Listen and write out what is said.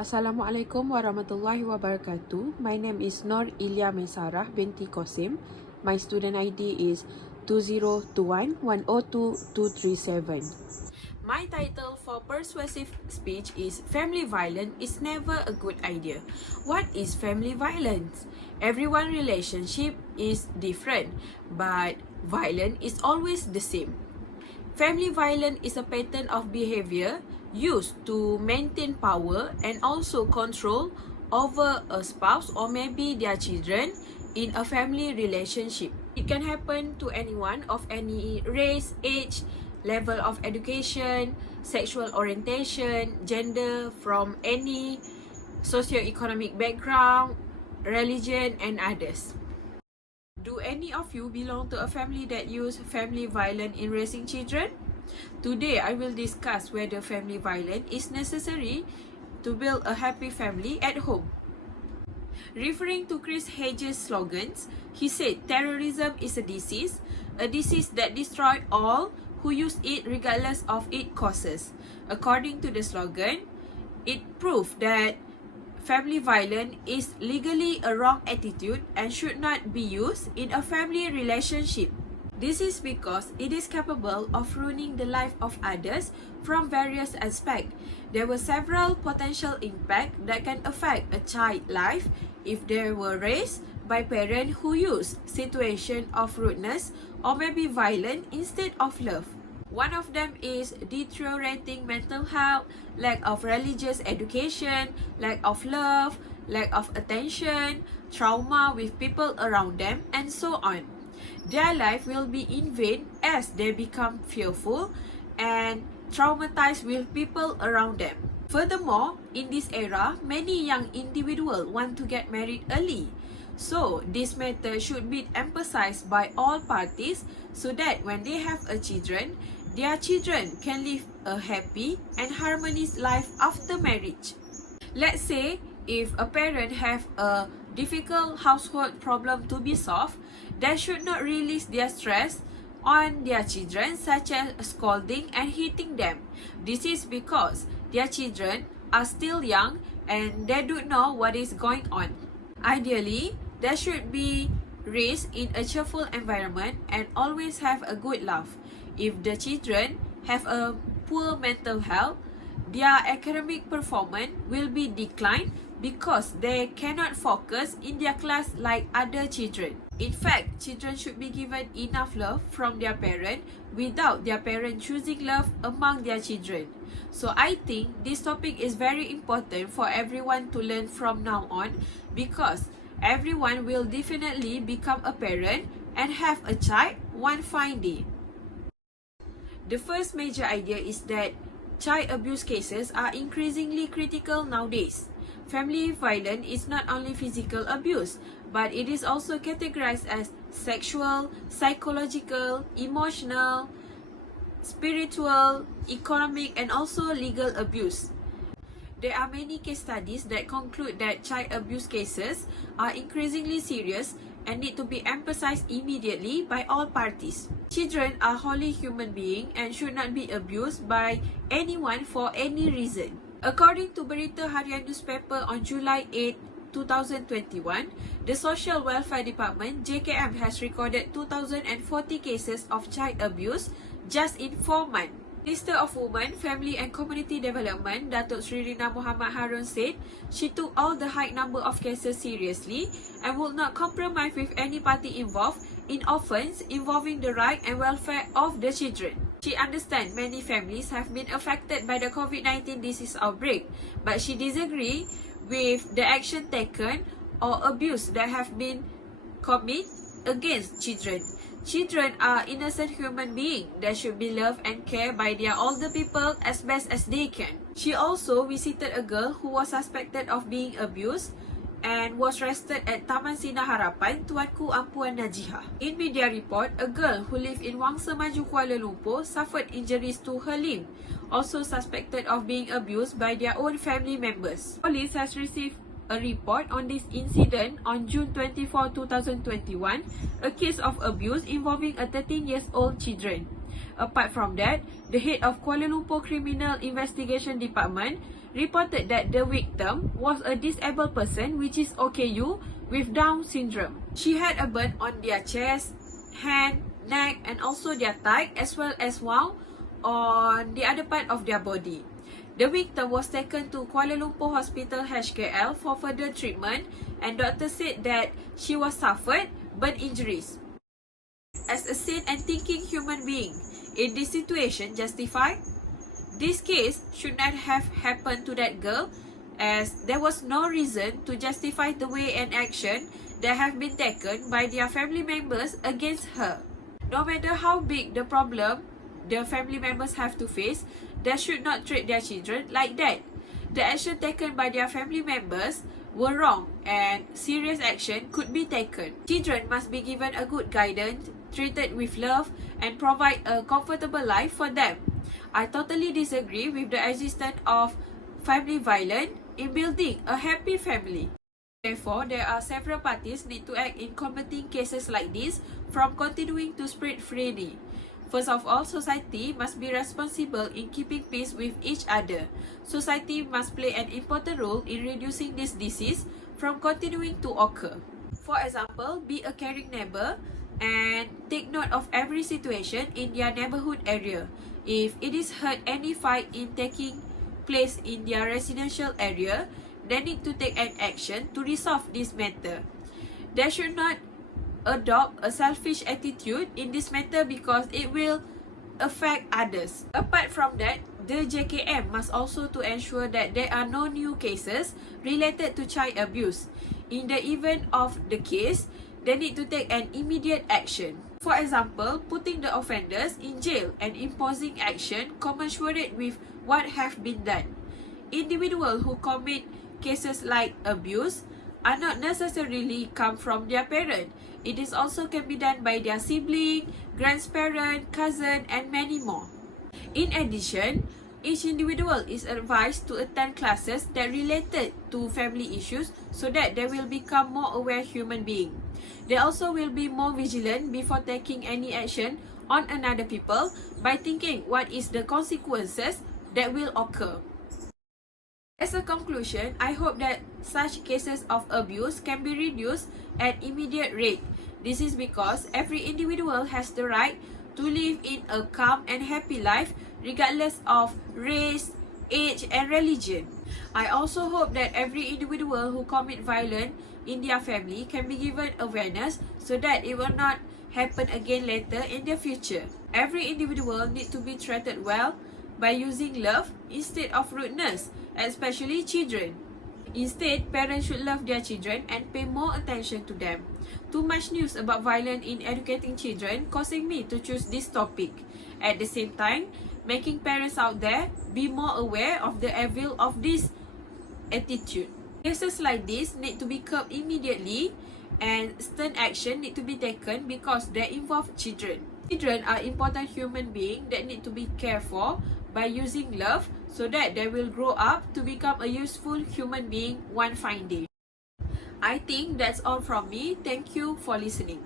Assalamualaikum warahmatullahi wabarakatuh. My name is Nur Ilya Mesarah binti Qasim. My student ID is 2021102237. My title for persuasive speech is Family Violence is Never a Good Idea. What is family violence? Everyone's relationship is different, but violence is always the same. Family violence is a pattern of behavior used to maintain power and also control over a spouse or maybe their children in a family relationship. It can happen to anyone of any race, age, level of education, sexual orientation, gender, from any socio-economic background, religion, and others. Do any of you belong to a family that use family violence in raising children? Today, I will discuss whether family violence is necessary to build a happy family at home. Referring to Chris Hedges' slogans, he said terrorism is a disease that destroys all who use it regardless of its causes. According to the slogan, it proved that family violence is legally a wrong attitude and should not be used in a family relationship. This is because it is capable of ruining the life of others from various aspects. There were several potential impacts that can affect a child's life if they were raised by parents who use situations of rudeness or maybe violence instead of love. One of them is deteriorating mental health, lack of religious education, lack of love, lack of attention, trauma with people around them, and so on. Their life will be in vain as they become fearful and traumatized with people around them. Furthermore, in this era, many young individuals want to get married early. So, this matter should be emphasized by all parties so that when they have a children, their children can live a happy and harmonious life after marriage. Let's say if a parent have a difficult household problem to be solved, they should not release their stress on their children, such as scolding and hitting them. This is because their children are still young and they don't know what is going on. Ideally, they should be raised in a cheerful environment and always have a good laugh. If the children have a poor mental health, their academic performance will be declined because they cannot focus in their class like other children. In fact, children should be given enough love from their parent without their parent choosing love among their children. So I think this topic is very important for everyone to learn from now on because everyone will definitely become a parent and have a child one fine day. The first major idea is that child abuse cases are increasingly critical nowadays. Family violence is not only physical abuse, but it is also categorized as sexual, psychological, emotional, spiritual, economic, and also legal abuse. There are many case studies that conclude that child abuse cases are increasingly serious and need to be emphasized immediately by all parties. Children are wholly human beings and should not be abused by anyone for any reason. According to Berita Harian newspaper on July 8, 2021, the Social Welfare Department (JKM) has recorded 2,040 cases of child abuse just in 4 months. Minister of Women, Family and Community Development, Datuk Sri Rina Muhammad Harun said she took all the high number of cases seriously and would not compromise with any party involved in offence involving the right and welfare of the children. She understands many families have been affected by the COVID-19 disease outbreak, but she disagrees with the action taken or abuse that have been committed against children. Children are innocent human beings that should be loved and cared by their older people as best as they can. She also visited a girl who was suspected of being abused and was arrested at Taman Sinar Harapan, Tuanku Ampuan Najihah. In media report, a girl who lived in Wangsa Maju, Kuala Lumpur suffered injuries to her limb, also suspected of being abused by their own family members. Police has received a report on this incident on June 24, 2021, a case of abuse involving a 13-year-old children. Apart from that, the head of Kuala Lumpur Criminal Investigation Department, reported that the victim was a disabled person, which is OKU, with Down syndrome. She had a burn on their chest, hand, neck, and also their thigh, as well as wound on the other part of their body. The victim was taken to Kuala Lumpur Hospital HKL for further treatment, and doctors said that she was suffered burn injuries. As a sane and thinking human being, is this situation justified? This case should not have happened to that girl, as there was no reason to justify the way and action that have been taken by their family members against her. No matter how big the problem the family members have to face, they should not treat their children like that. The action taken by their family members were wrong, and serious action could be taken. Children must be given a good guidance, treated with love, and provide a comfortable life for them. I totally disagree with the existence of family violence in building a happy family. Therefore, there are several parties need to act in combating cases like this from continuing to spread freely. First of all, society must be responsible in keeping peace with each other. Society must play an important role in reducing this disease from continuing to occur. For example, be a caring neighbor and take note of every situation in their neighborhood area. If it is heard any fight in taking place in their residential area, they need to take an action to resolve this matter. They should not adopt a selfish attitude in this matter because it will affect others. Apart from that, the JKM must also to ensure that there are no new cases related to child abuse. In the event of the case, they need to take an immediate action. For example, putting the offenders in jail and imposing action commensurate with what have been done. Individuals who commit cases like abuse are not necessarily come from their parent. It is also can be done by their sibling, grandparent, cousin, and many more. In addition, each individual is advised to attend classes that related to family issues so that they will become more aware human being. They also will be more vigilant before taking any action on another people by thinking what is the consequences that will occur. As a conclusion, I hope that such cases of abuse can be reduced at immediate rate. This is because every individual has the right to live in a calm and happy life regardless of race, age, and religion. I also hope that every individual who commit violence in their family can be given awareness so that it will not happen again later in the future. Every individual needs to be treated well by using love instead of rudeness, especially children. Instead, parents should love their children and pay more attention to them. Too much news about violence in educating children causing me to choose this topic. At the same time, making parents out there be more aware of the evil of this attitude. Cases like this need to be curbed immediately and stern action need to be taken because they involve children. Children are important human beings that need to be cared for by using love so that they will grow up to become a useful human being one fine day. I think that's all from me. Thank you for listening.